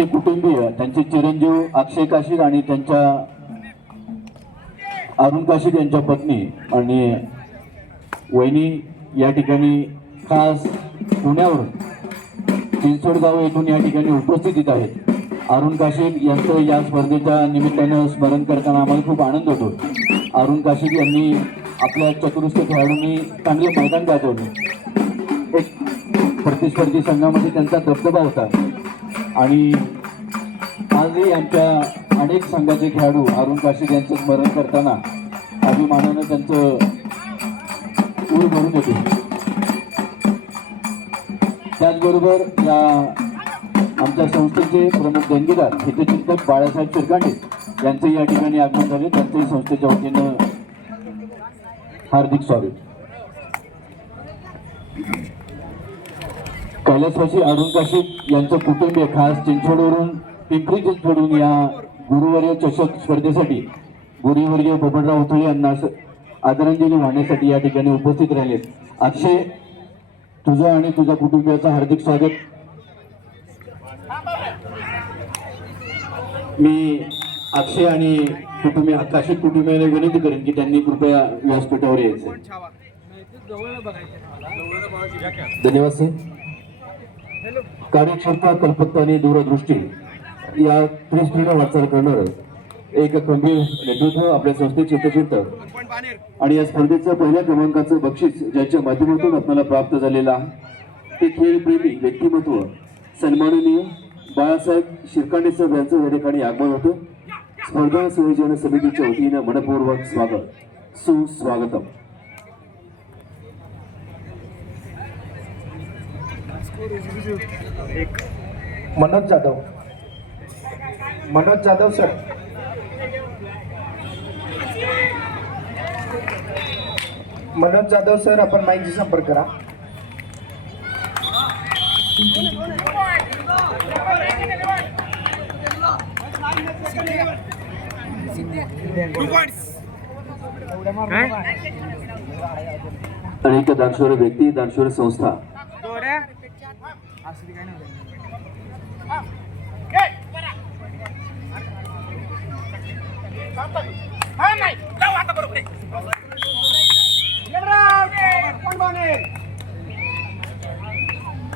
त्यांचे कुटुंबीय त्यांचे चिरंजीव अक्षय काशिक आणि त्यांच्या अरुण काशिक यांच्या पत्नी आणि वहिनी या ठिकाणी खास पुण्यावरून चिंचवडगाव येथून या ठिकाणी उपस्थित आहेत. अरुण काशिक यांचं या स्पर्धेच्या निमित्तानं स्मरण करताना आम्हाला खूप आनंद होतो. अरुण काशिक यांनी आपल्या चतुर्थ खेळाडूंनी चांगले मैदान गाजवले. एक प्रतिस्पर्धी संघामध्ये त्यांचा दबदबा होता. आणि आजही आमच्या अनेक संघाचे खेळाडू अरुण काशीद यांचं स्मरण करताना अभिमानानं त्यांचं ऊर भरून येते. त्याचबरोबर या आमच्या संस्थेचे प्रमुख देणगीदार हितचिंतक बाळासाहेब शिरकांडे यांचंही या ठिकाणी आगमन झाले. त्यांचंही संस्थेच्या वतीनं हार्दिक स्वागत. कैलासवासी अरुणकाशी यांचं कुटुंबीय खास चिंचवडवरून पिंपरी चिंचवडून या गुरुवर्य चषक स्पर्धेसाठी. गुरुवर्य बबनराव उथळे यांना आदरांजली वाहण्यासाठी या ठिकाणी उपस्थित राहिलेत. अक्षय तुझं आणि तुझ्या कुटुंबियाचं हार्दिक स्वागत. मी अक्षय आणि कुटुंबीय आकाशिक कुटुंबियाला विनंती करेन की त्यांनी कृपया व्यासपीठावर यायचं. धन्यवाद सर. कार्यक्षमता कल्पकता आणि दूरदृष्टी या त्रिस्त्रीला वाटचाल करणार एक गंभीर नेतृत्व आपल्या संस्थेचे चिंतचिंतक आणि या स्पर्धेचं पहिल्या क्रमांकाचं बक्षीस ज्याच्या माध्यमातून आपल्याला प्राप्त झालेलं आहे ते खेळप्रेमी व्यक्तिमत्व सन्माननीय बाळासाहेब शिरकांडे साहेब यांचं या ठिकाणी आगमन होतं. स्पर्धा संयोजन समितीच्या वतीनं मनपूर्वक स्वागत सुस्वागतम. मनोज जाधव. मनोज जाधव सर मनोज जाधव सर आपण माहिती संपर्क करा. अनेक दानशूर व्यक्ती दानशूर संस्था.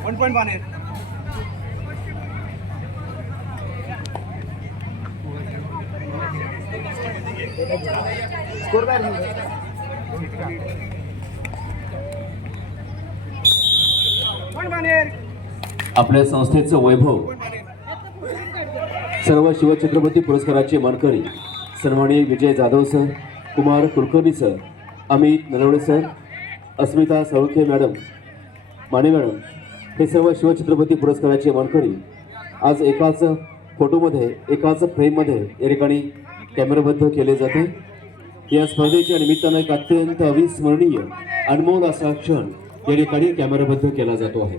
वन पॉईंट बानेर स्कोर काय वन बानेर आपल्या संस्थेचं वैभव. सर्व शिवछत्रपती पुरस्काराचे मानकरी सन्माननीय Vijay Jadhav sir Kumar Kulkarni sir Amit Nalawade sir Asmita Salunkhe madam Mane madam हे सर्व शिवछत्रपती पुरस्काराचे मानकरी आज एकाच फोटोमध्ये एकाच फ्रेममध्ये या ठिकाणी कॅमेराबद्ध केले जाते. या स्पर्धेच्या निमित्तानं एक अत्यंत अविस्मरणीय अनमोल असा क्षण या ठिकाणी कॅमेराबद्ध केला जातो आहे.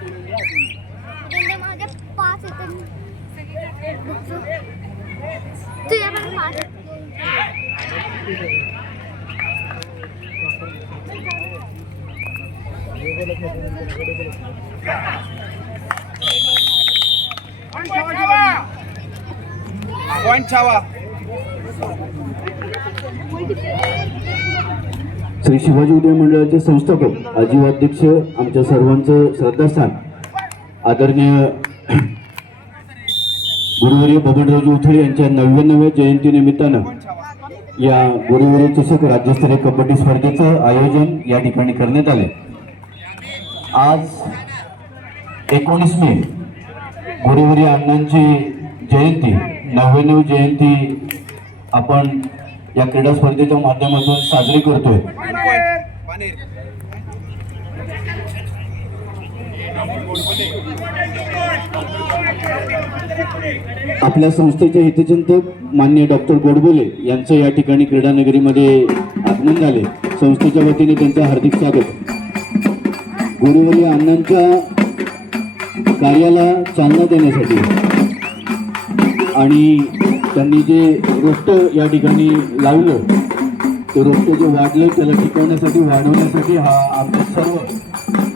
पाच तुझ्या पण छावा श्री शिवाजी उदय मंडळाचे संस्थापक आजीवाध्यक्ष आमच्या सर्वांचं श्रद्धास्थान. आदरणीय गुरुवर्य बबनरावजी उथळे यांच्या नव्याण्णव्या जयंतीनिमित्तानं या गुरुवर्य चषक राज्यस्तरीय कबड्डी स्पर्धेचं आयोजन या ठिकाणी करण्यात आले. आज एकोणीस मे गुरुवर्य अण्णांची जयंती नव्याण्णव जयंती आपण या क्रीडा स्पर्धेच्या माध्यमातून साजरी करतोय. आपल्या संस्थेचे हितचिंतक मान्य डॉक्टर गोडबोले यांचं या ठिकाणी क्रीडानगरीमध्ये आगमन झाले. संस्थेच्या वतीने त्यांचं हार्दिक स्वागत. गोडबोले अण्णांच्या कार्याला चालना देण्यासाठी आणि त्यांनी जे रोपटं या ठिकाणी लावलं ते रोपटं जे वाढलं त्याला टिकवण्यासाठी वाढवण्यासाठी हा आमचा सर्व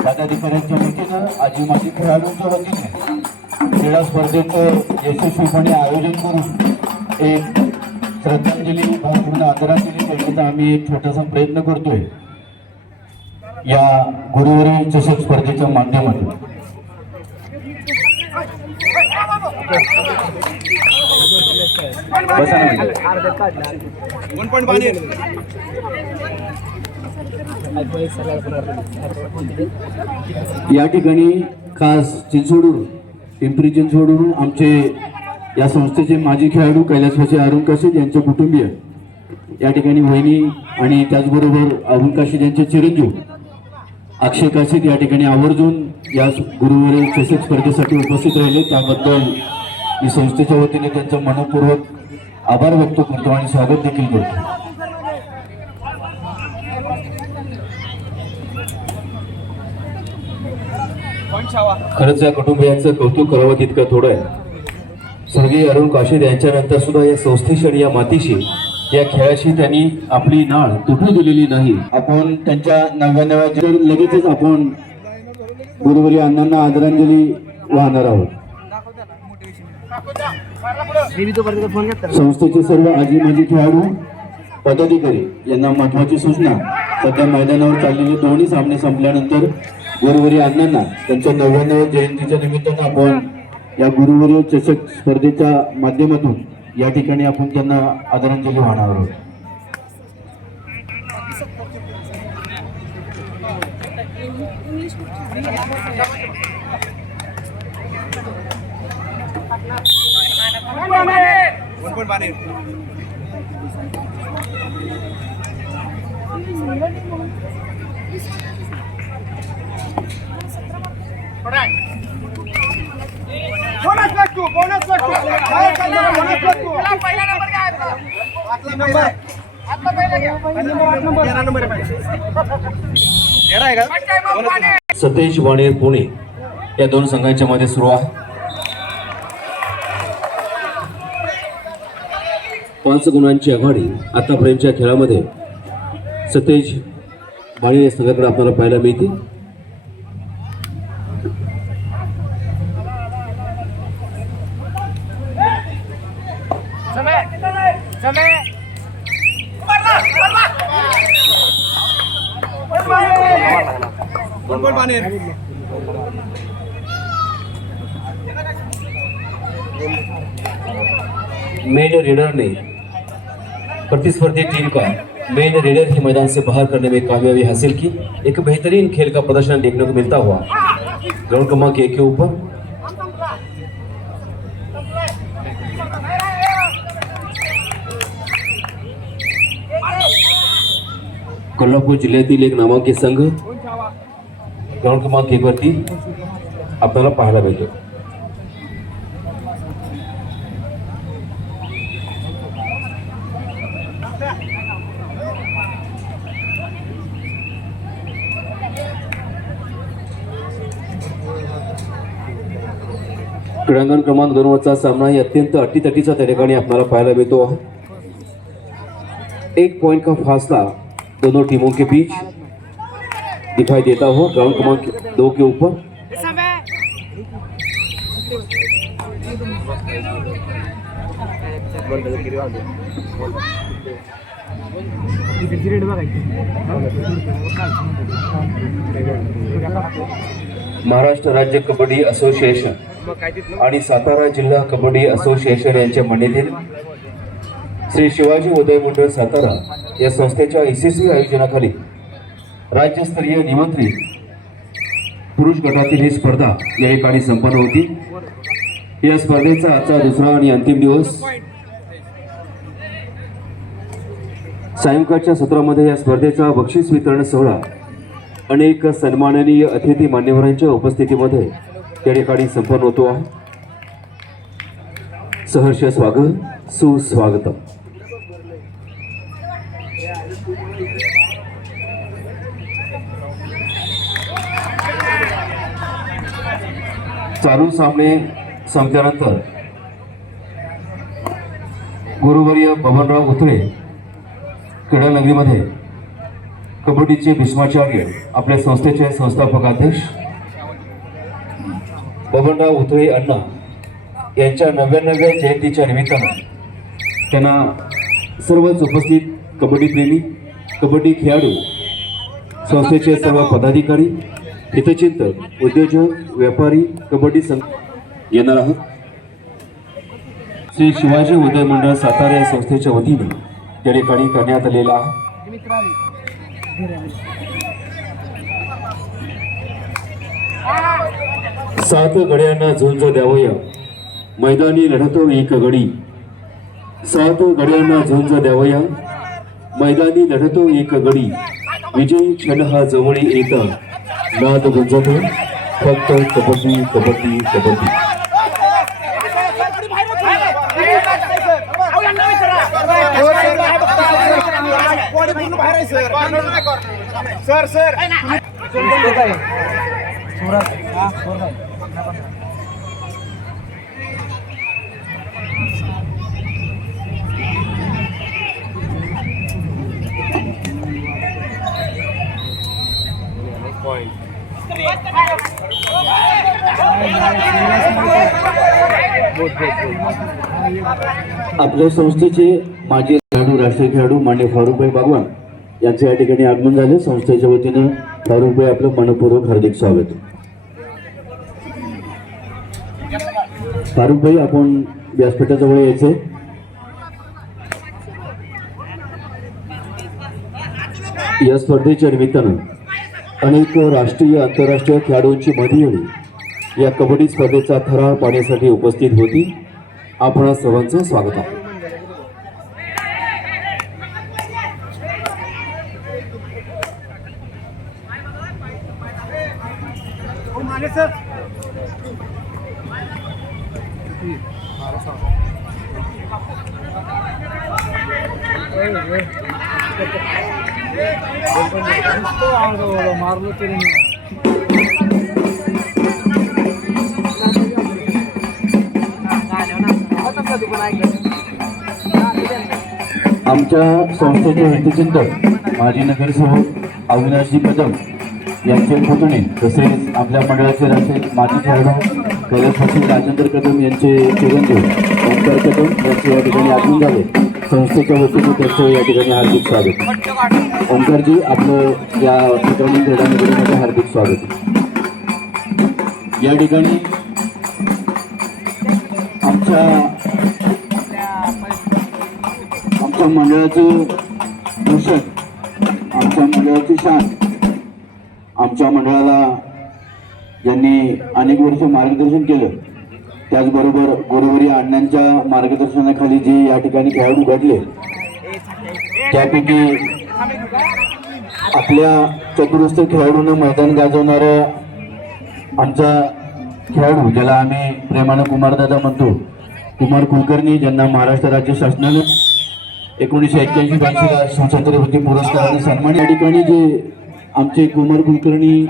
पदाधिकाऱ्यांच्या वतीनं आजी माजी खेळाडूंच्या वतीने क्रीडा स्पर्धेचं यशस्वीपणे आयोजन करून एक श्रद्धांजली भावपूर्ण आदरांजली देण्याचा आम्ही एक छोटासा प्रयत्न करतोय. या गुरुवारी चषक स्पर्धेच्या माध्यमातून. बसा या ठिकाणी खास चिंचोडूर पिंपरी चिंचवडून आमचे या संस्थेचे माजी खेळाडू कैलासवासी अरुण काशीद यांचे कुटुंबीय या ठिकाणी वहिनी आणि त्याचबरोबर अरुण काशीद यांचे चिरंजीव अक्षय काशीद या ठिकाणी आवर्जून या गुरुवारी चषक स्पर्धेसाठी उपस्थित राहिले. त्याबद्दल मी संस्थेच्या वतीने त्यांचं मनपूर्वक आभार व्यक्त करतो आणि स्वागत देखील करतो. खरंच या कुटुंबियांचं कौतुक करावं तितकं थोडं आहे. स्वर्गीय अरुण काशीद यांच्यानंतर सुद्धा या संस्थेशी आणि या मातीशी या खेळाशी त्यांनी आपली नाळ तुटू दिलेली नाही. आपण त्यांच्या नव्याण्णव्या लगेचच आपण गुरुवारी अण्णांना आदरांजली वाहणार आहोत. संस्थेचे सर्व आजी माजी खेळाडू पदाधिकारी यांना महत्वाची सूचना. सध्या मैदानावर चाललेले दोन्ही सामने संपल्यानंतर गुरुवरी अण्णांना त्यांच्या नव्याण्णव जयंतीच्या निमित्तानं आपण या गुरुवरी चषक स्पर्धेच्या माध्यमातून या ठिकाणी आपण त्यांना आदरांजली वाहणार आहोत. बोनस लागतो बोनस लागतो काय करणार? बोनस लागतो पहिला नंबर काय आतला पहिला आतला पहिला घ्या तेरा नंबर आहे का सतेज वाणेर पुणे या दोन संघांच्या मध्ये सुरू आहे पाच गुणांची आघाडी आतापर्यंतच्या खेळामध्ये सतेज वाणी या संघाकडे आपल्याला पाहायला मिळते रीडर ने प्रतिस्पर्धी टीम का मेन रीडर ही मैदान से बाहर करने में कामयाबी हासिल की। एक बेहतरीन खेल का प्रदर्शन देखने को मिलता हुआ ग्राउंड क्रमांक एक के ऊपर। कोल्हापूर जिल्ह्यातील एक नामांकित संघ ग्राउंड क्रमांक एक वरती आपल्याला पाहायला मिळतो क्रीडांगण क्रमांक दोनवरचा सामना ही अत्यंत अटीतटीचा त्या ठिकाणी आपल्याला पाहायला मिळतो आहे. एक पॉइंट का फासला दोनों टीमों के बीच. दिखाई देता हो ग्राउंड क्रमांक दो के ऊपर. महाराष्ट्र राज्य कबड्डी असोसिएशन. आणि सातारा जिल्हा कबड्डी असोसिएशन यांच्या मंडळीतील श्री शिवाजी उदय मंडळ सातारा या संस्थेच्या यशस्वी आयोजनाखाली राज्यस्तरीय निमंत्रित पुरुष गटातील ही स्पर्धा या ठिकाणी संपन्न होती. या स्पर्धेचा आजचा दुसरा आणि अंतिम दिवस सायंकाळच्या सत्रामध्ये या स्पर्धेचा बक्षीस वितरण सोहळा अनेक सन्माननीय अतिथी मान्यवरांच्या उपस्थितीमध्ये त्या ठिकाणी संपन्न होतो आहे. सहर्ष स्वागत सुस्वागतम. चालू सामने संपल्यानंतर गुरुवर्य बबनराव उथळे क्रीडा नगरीमध्ये कबड्डीचे भीष्माचार्य आपल्या संस्थेचे संस्थापक अध्यक्ष बबनराव उतळे अण्णा यांच्या नव्याण्णव्या जयंतीच्या निमित्तानं त्यांना सर्वच उपस्थित कबड्डीप्रेमी कबड्डी खेळाडू संस्थेचे सर्व पदाधिकारी हितचिंतक उद्योजक व्यापारी कबड्डी संघ येणार आहोत. श्री शिवाजी उदय मंडळ सातारा या संस्थेच्या वतीने त्या ठिकाणी करण्यात आलेला आहे. सात गड्यांना झुंज द्यावया. मैदानी लढतो एक गडी. सात गड्यांना झुंज द्यावया. मैदानी लढतो एक गडी. विजयी क्षण हा जवळी येता. नाद गुंजतो. फक्त कबड्डी कबड्डी कबड्डी. Sir sir. आपल्या संस्थेचे माजी खेळाडू राष्ट्रीय खेळाडू मान्य फारुखभाई बागवान यांचे या ठिकाणी आगमन झाले. संस्थेच्या वतीनं फारुखभाई आपलं मनपूर्वक हार्दिक स्वागत. फारुखभाई आपण व्यासपीठाजवळ यायचे या स्पर्धेच्या निमित्तानं अनेक राष्ट्रीय आंतरराष्ट्रीय खेळाडूंची मंडळी या कबड्डी स्पर्धेचा थरार पाहण्यासाठी उपस्थित होती. आपण सर्वांचं स्वागत आहे. आमच्या हितचिंतक माजी नगरसेवक अविनाशजी कदम यांचे पुतणे तसेच आपल्या मंडळाचे राष्ट्रीय माजी खेळाडू कैलासवासी राजेंद्र कदम यांचे चिरंजीव ओंकार कदम यांचे या ठिकाणी आगमन झाले. संस्थेच्या वतीने त्यांचं या ठिकाणी हार्दिक स्वागत. ओंकारजी आपलं या ठिकाणी क्रीडा हार्दिक स्वागत. या ठिकाणी आमच्या आमच्या मंडळाचं भूषण आमच्या मंडळाची शान. आमच्या मंडळाला यांनी अनेक वर्ष मार्गदर्शन केलं. त्याचबरोबर गुरुवरी अण्णांच्या मार्गदर्शनाखाली जे या ठिकाणी खेळाडू घडले त्यापैकी आपल्या चतुरस्थ खेळाडूंना मैदान गाजवणाऱ्या आमचा खेळाडू ज्याला आम्ही प्रेमानं कुमारदादा म्हणतो कुमार कुलकर्णी ज्यांना महाराष्ट्र राज्य शासनानं एकोणीसशे एक्क्याऐंशी ब्याऐंशीला शिवछत्रपती पुरस्काराने सन्मान या ठिकाणी जे आमचे कुमार कुलकर्णी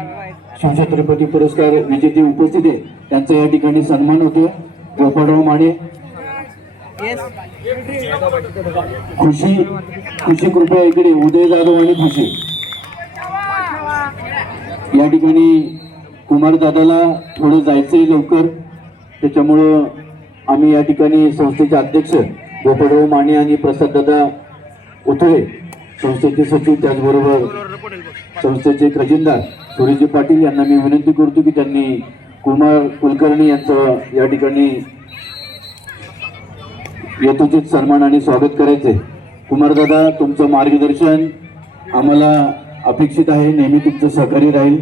शिवछत्रपती पुरस्कार विजेते उपस्थित आहे त्यांचा या ठिकाणी सन्मान होतो. गोपाळराव माने. खुशी खुशी कृपया इकडे. उदय जाधव आणि खुशी. या ठिकाणी कुमार दादाला थोडं जायचंय लवकर. त्याच्यामुळं आम्ही या ठिकाणी संस्थेचे अध्यक्ष गोपाळराव माने आणि प्रसाददादा उथळे संस्थेचे सचिव त्याचबरोबर संस्थेचे खजिनदार सुरेजी पाटील यांना मी विनंती करतो की त्यांनी कुमार कुलकर्णी यांचं या ठिकाणी यथोचित सन्मान आणि स्वागत करायचे. कुमारदादा तुमचं मार्गदर्शन आम्हाला अपेक्षित आहे नेहमी तुमचं सहकार्य राहील.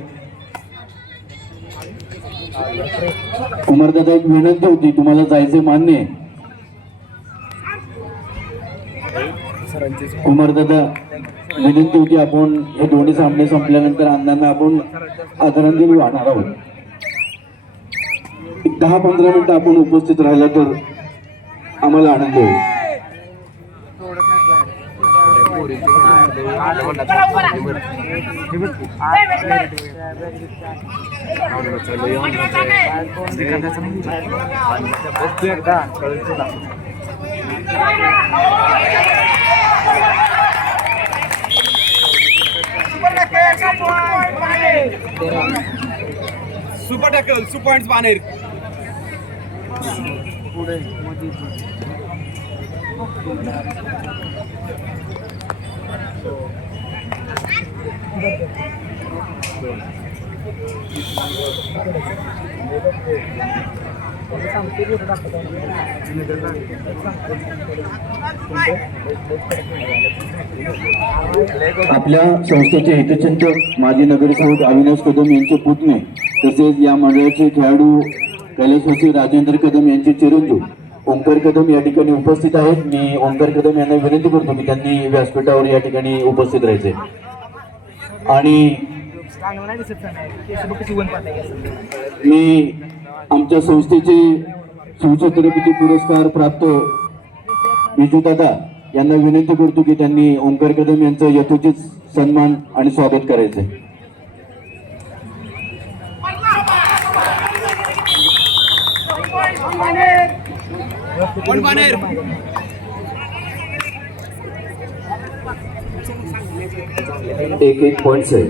कुमारदादा एक विनंती होती तुम्हाला जायचे मान्य आहे. कुमारदादा विनंती होती आपण हे दोन्ही सामने संपल्यानंतर अण्णांना आपण आदरांजली वाहणार आहोत. एक दहा पंधरा मिनिटं आपण उपस्थित राहिला तर आम्हाला आनंद होईल. সুপার ট্যাকল সু পয়েন্টস বানের Thank you. आपल्या संस्थेचे हितचिंतक माजी नगरसेवक अविनाश कदम यांचे पुतणे तसेच या मंडळाचे खेळाडू कैलासवासी राजेंद्र कदम यांचे चिरंजीव ओंकार कदम या ठिकाणी उपस्थित आहेत. मी ओंकार कदम यांना विनंती करतो की त्यांनी व्यासपीठावर या ठिकाणी उपस्थित राहायचे. आणि मी आमच्या संस्थेचे शिवछत्रपती पुरस्कार प्राप्त विजू दादा यांना विनंती करतो की त्यांनी ओंकार कदम यांचं यथोचित सन्मान आणि स्वागत करायचं आहे. एक एक पॉइंट से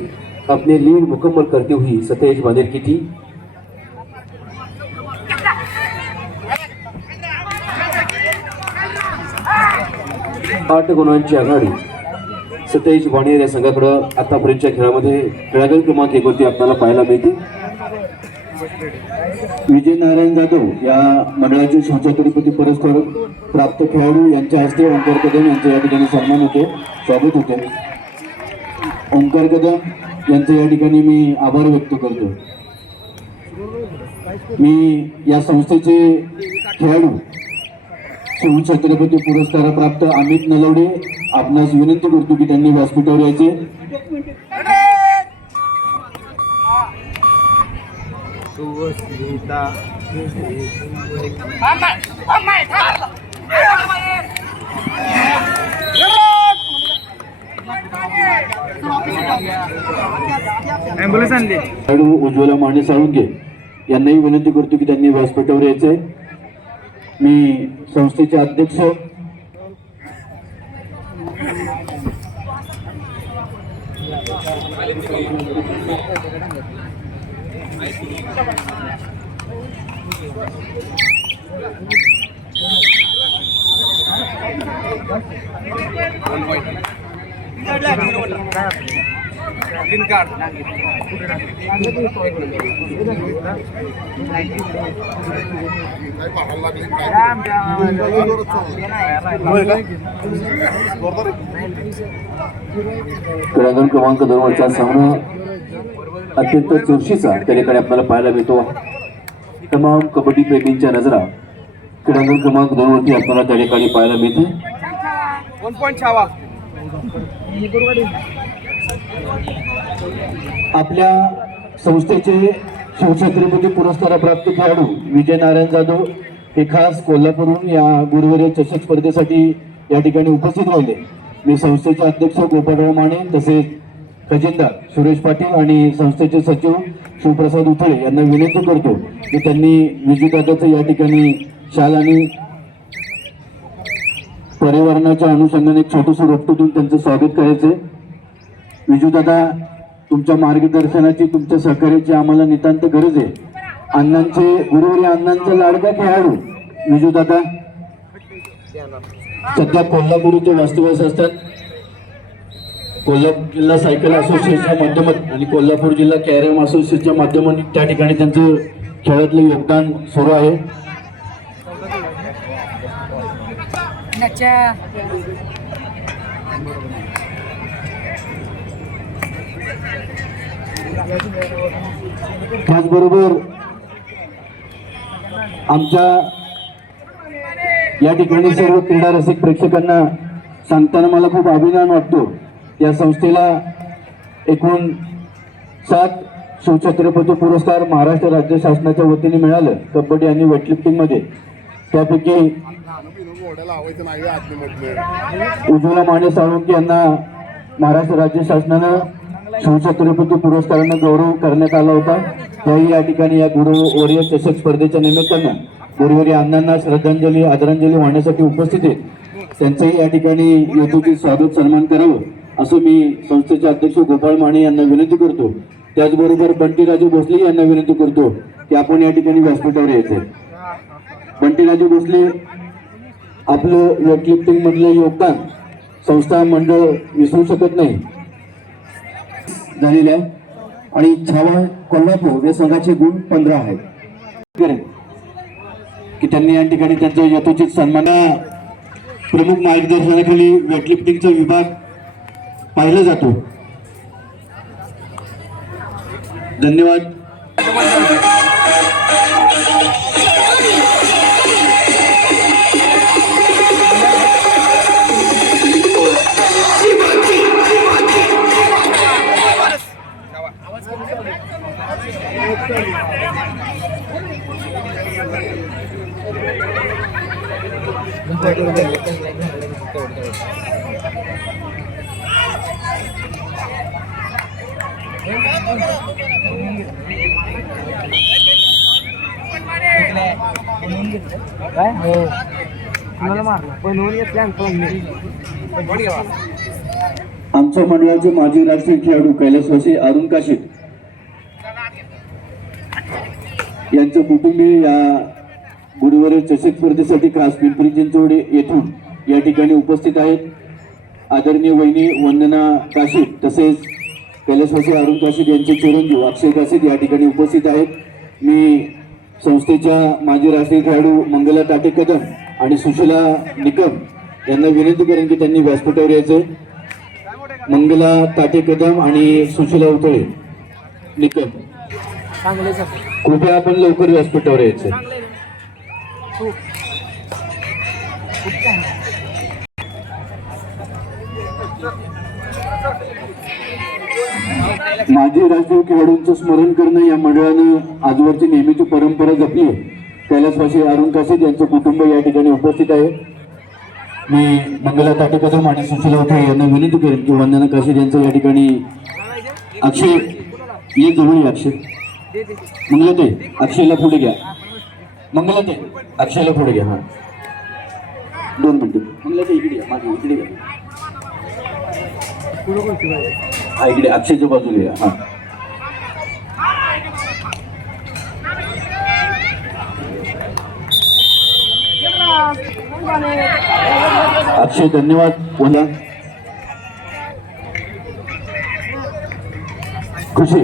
अपने लीड मुकम्मल करते हुई सतेज बानेर की टीम आठ गुणांची आघाडी. सतेज वाणेर या संघाकडं आतापर्यंतच्या खेळामध्ये ड्रॅगन क्रमांक एक वरती आपल्याला पाहायला मिळते. विजय नारायण जाधव या मंडळाचे शिवछत्रपती पुरस्कार प्राप्त खेळाडू यांच्या हस्ते ओंकार कदम यांचे या ठिकाणी सन्मान होते. स्वागत होते. ओंकार कदम यांचे या ठिकाणी मी आभार व्यक्त करतो. मी या संस्थेचे खेळाडू शिवछत्रपती पुरस्कार प्राप्त अमित नलवडे. आपणास विनंती करतो की त्यांनी व्यासपीठावर यायचे. उज्ज्वला माने साळुंके. यांनाही विनंती करतो की त्यांनी व्यासपीठावर यायचे. मी संस्थेचे अध्यक्ष ग्रीन कार्ड क्रीडांगण क्रमांक दोन वरचा सामना अत्यंत चुरशीचा त्या ठिकाणी आपल्याला पाहायला मिळतो. तमाम कबड्डी प्रेमींच्या नजरा क्रीडांगण क्रमांक दोन वरती आपल्याला त्या ठिकाणी पाहायला मिळते. आपल्या संस्थेचे शिवछत्रपती पुरस्कारप्राप्त खेळाडू विजय नारायण जाधव हे खास कोल्हापूरहून या गुरुवारी चषक स्पर्धेसाठी या ठिकाणी उपस्थित राहिले. मी संस्थेचे अध्यक्ष गोपाळराव माने तसेच खजिनदार सुरेश पाटील आणि संस्थेचे सचिव शिवप्रसाद उथळे यांना विनंती करतो की त्यांनी विजयदादाचं या ठिकाणी शाल आणि पर्यावरणाच्या अनुषंगाने एक छोटंसं रोपटं देऊन त्यांचं स्वागत करायचं विजूदादा तुमच्या मार्गदर्शनाची तुमच्या सहकार्याची आम्हाला नितांत गरज आहे. अण्णांचे गुरुवारी अण्णांचा लाडका खेळाडू विजूदादा. सध्या कोल्हापूरचे वास्तव्यास असतात. कोल्हापूर जिल्हा सायकल असोसिएशनच्या माध्यमात आणि कोल्हापूर जिल्हा कॅरम असोसिएशनच्या माध्यमाने त्या ठिकाणी त्यांचं खेळातलं योगदान सुरू आहे. त्याचबरोबर आमच्या या ठिकाणी सर्व क्रीडा रसिक प्रेक्षकांना सांगताना मला खूप अभिमान वाटतो. या संस्थेला एकूण सात शिवछत्रपती पुरस्कार महाराष्ट्र राज्य शासनाच्या वतीने मिळालं. कबड्डी आणि वेटलिफ्टिंगमध्ये त्यापैकी उज्ज्वला माने साळुंके यांना महाराष्ट्र राज्य शासनानं शिवछत्रपती पुरस्कारांना गौरव करण्यात आला होता. त्याही या ठिकाणी या गुरुवर्य चषक स्पर्धेच्या निमित्तानं गुरुवर्य अण्णांना श्रद्धांजली आदरांजली वाहण्यासाठी उपस्थित आहेत. त्यांचंही या ठिकाणी यथोचित स्वागत सन्मान करावं असं मी संस्थेचे अध्यक्ष गोपाळ माने यांना विनंती करतो. त्याचबरोबर बंटीराजू भोसले यांना विनंती करतो की आपण या ठिकाणी व्यासपीठावर यायचे बंटीराजू भोसले आपलं या मधलं योगदान संस्था मंडळ विसरू शकत नाही. झालेलं आहे. आणि छावा कोल्हापूर या संघाचे गुण पंधरा आहेत. की त्यांनी या ठिकाणी त्यांचा यथोचित सन्मान प्रमुख मार्गदर्शनाखाली वेटलिफ्टिंगचा विभाग पाहिला जातो. धन्यवाद. काय हो कुणाला मारला बनवून घेतल्या आमच्या मंडळाचे माजी राष्ट्रीय खेळाडू कैलासवासी अरुण काशीत यांचं कुटुंबीय या गुरुवारी चषक स्पर्धेसाठी खास पिंपरी चिंचवड येथून या ठिकाणी उपस्थित आहेत. आदरणीय वहिनी वंदना काशीत तसेच कैलासवासी अरुण काशीत यांचे चिरंजीव अक्षय काशीत या ठिकाणी उपस्थित आहेत. मी संस्थेच्या माजी राष्ट्रीय खेळाडू मंगला टाटे कदम आणि सुशीला निकम यांना विनंती करेन की त्यांनी व्यासपीठावर यायचं. मंगला ताटे कदम आणि सुशीला उतळे. निकम. कृपया आपण लवकर व्यासपीठावर यायचं. माजी राष्ट्रीय खेळाडूंचं स्मरण करणं या मंडळानं आजवरची नेहमीची परंपरा जपली कैलासवासी अरुण काशीद यांचं कुटुंब या ठिकाणी उपस्थित आहे. मी मंगला ताटेकदम आणि सुशीला उठे यांना विनंती करेन की वंदना काशीद यांचं या ठिकाणी अक्षय ये जवळ अक्षय. मंगला ते अक्षयला पुढे घ्या. मंगला ते अक्षयला पुढे घ्या हा. दोन मिनिटं. मंगला ते इकडे या, मागे इकडे घ्या हा इकडे अक्षयच्या बाजूला या हा. अक्षय धन्यवाद. बोला. खुशी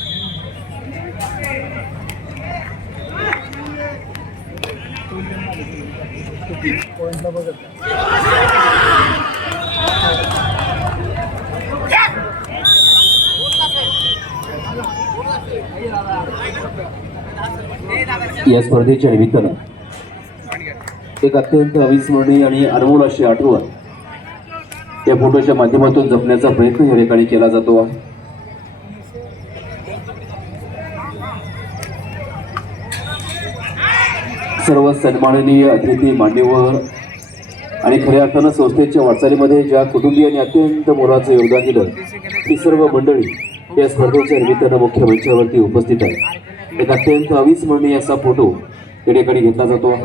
या स्पर्धेच्या निमित्तानं एक अत्यंत अविस्मरणीय आणि अनमोल अशी आठवण या फोटोच्या माध्यमातून जपण्याचा प्रयत्न या ठिकाणी केला जातो. सर्व सन्माननीय अतिथी मान्यवर आणि खऱ्या अर्थानं संस्थेच्या वाटचालीमध्ये ज्या कुटुंबियांनी अत्यंत मोलाचं योगदान दिलं ती सर्व मंडळी या स्पर्धेच्या निमित्तानं मुख्य मंचावरती उपस्थित आहे एक अत्यंत अविस्मरणीय असा फोटो या ठिकाणी घेतला जातो.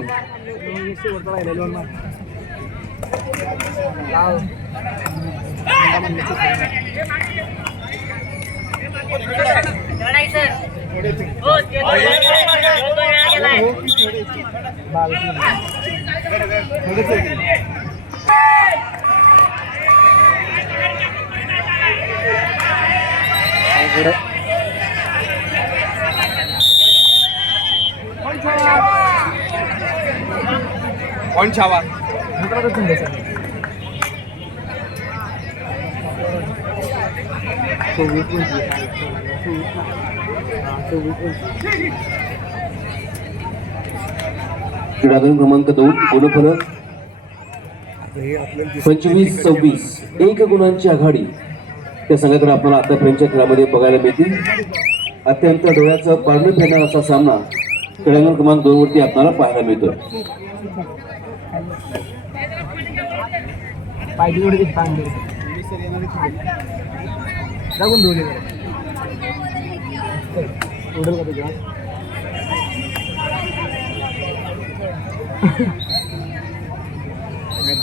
कोण छावा क्रीडांगण क्रमांक दोन गुणफलक पंचवीस सव्वीस एक गुणांची आघाडी. त्या संघाकडे आपल्याला आतापर्यंतच्या खेळामध्ये बघायला मिळतील. अत्यंत डोळ्याचा पारणं फेडणार असा सामना क्रीडांगण क्रमांक दोन वरती आपल्याला पाहायला मिळतो உடல் கதைக்கலாம்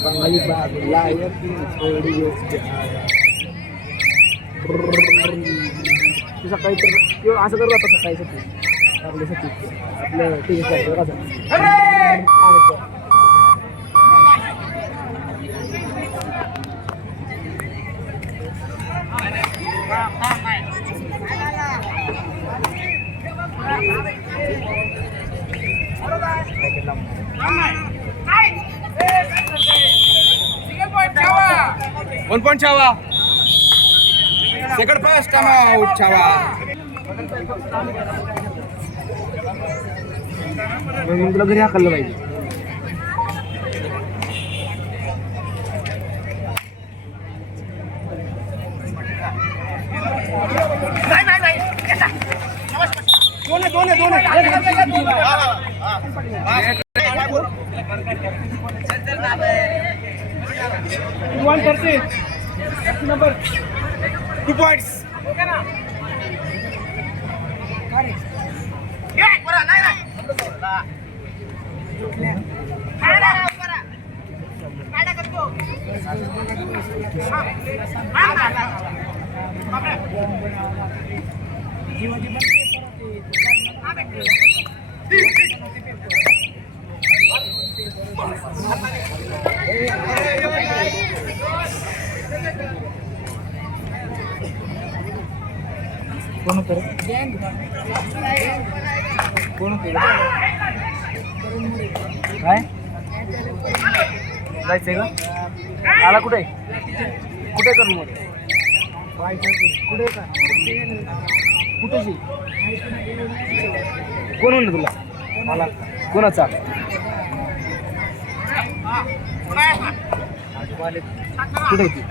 Bali ba layak sakay ter yo asa karo apa sakay sa tis. Sa tis. Sa tis. Sa tis. Sa tis. Sa. कोण Chhava second first time out Chhava तुला घरी हाकललं पाहिजे. आहे. वन करते नंबर जायचंय का? आला कुठे? कुठे करू मग? कुठे का कुठेशी कोण म्हणलं तुला? मला. कोणाचा? कुठे ती?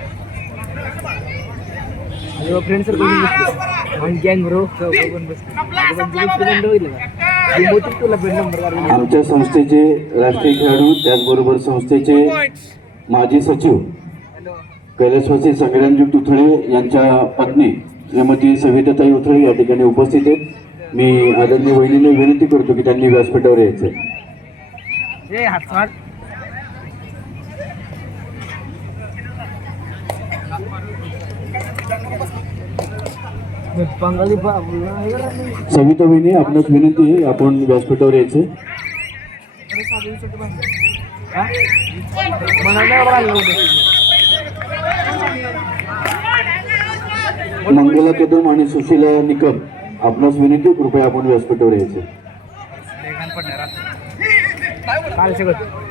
फ्रेंड सर कोणी बसते गँग ब्रो कोण बसते नंबर आमच्या संस्थेचे राष्ट्रीय खेळाडू त्याचबरोबर संस्थेचे माजी सचिव कैलासवासी संग्रामजी तुथळे यांच्या पत्नी श्रीमती सविताताई उथळे या ठिकाणी उपस्थित आहेत. मी आदरणीय वहिनीने विनंती करतो की त्यांनी व्यासपीठावर यायचं सविता वहिनी आपणास विनंती आहे आपण व्यासपीठावर यायचं. मंगला कदम आणि सुशीला निकम आपणास विनंती कृपया आपण व्यासपीठावर यायचं.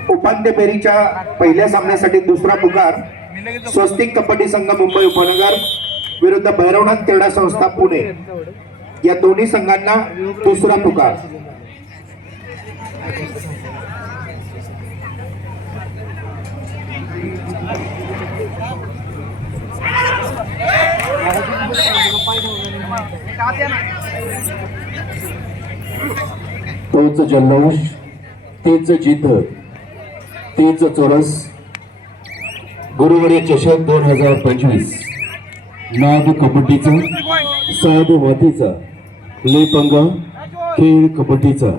उपांत्य फेरीच्या पहिल्या सामन्यासाठी दुसरा पुकार स्वस्तिक कबड्डी संघ मुंबई उपनगर विरुद्ध भैरवनाथ क्रीडा संस्था पुणे. या दोन्ही संघांना दुसरा पुकार. तोच जल्लोष तेच जिद्द तेच चोरस. गुरुवारी चषक दोन हजार पंचवीस. नाद कबड्डीचा साहेब मातीचा लेपंग खेळ कबड्डीचा.